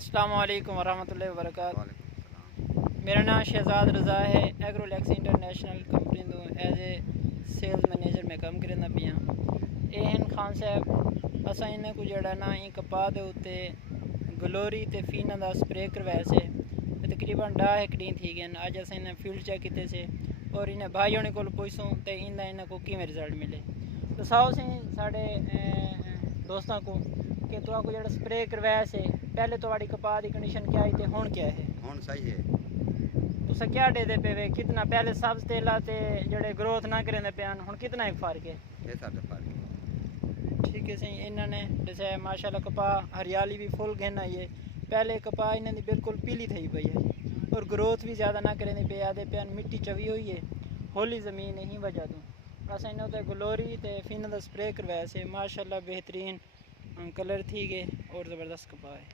السلام علیکم ورحمۃ اللہ وبرکاتہ۔ وعلیکم السلام۔ میرا نام شہزاد رضا ہے۔ ایگرولیکس انٹرنیشنل کمپنی تو ایز اے سیلز مینیجر میں کام کرنا پیا۔ اے خان صاحب اساں انہیں کو جڑا نا این کپاہ دے اوتے گلوری تے فینا دا سپرے کروایا سے تقریباً 10 دن تھی گئے۔ اج اساں انہیں فیلڈ چیک کیتے سے اور انہیں بھائی ہونے کو پوچھوں تے انہیں کو کیویں رزلٹ ملے۔ تو ساؤ سی ساڈے دوستاں کو کہ تو آپ کو جڑا سپرے کروایا سے پہلے تواڈی کپاہ دی کنڈیشن کیا ہے تے ہن کیا ہے؟ ہن صحیح ہے۔ تساں کیا دے دے پے کتنا پہلے سبز تیلا تے جڑے گروتھ نہ کرنے پے ہن کتنا ایک فرق ہے؟ یہ سارا فرق ہے۔ ٹھیک ہے صحیح۔ انہوں نے جیسے ماشاءاللہ کپاہ ہریالی بھی فل گھن آئی ہے۔ پہلے کپاہ انہوں دی بالکل پیلی تھی پئی ہے اور گروتھ بھی زیادہ نہ کرنے پے آدھے پے مٹی چوی ہوئی ہے ہولی زمین ہی وجہ تو اساں انہوں تے گلوری تے فینا دا سپرے کروایا سے ماشاءاللہ بہترین کلر تھی گئے اور زبردست کپاہ ہے۔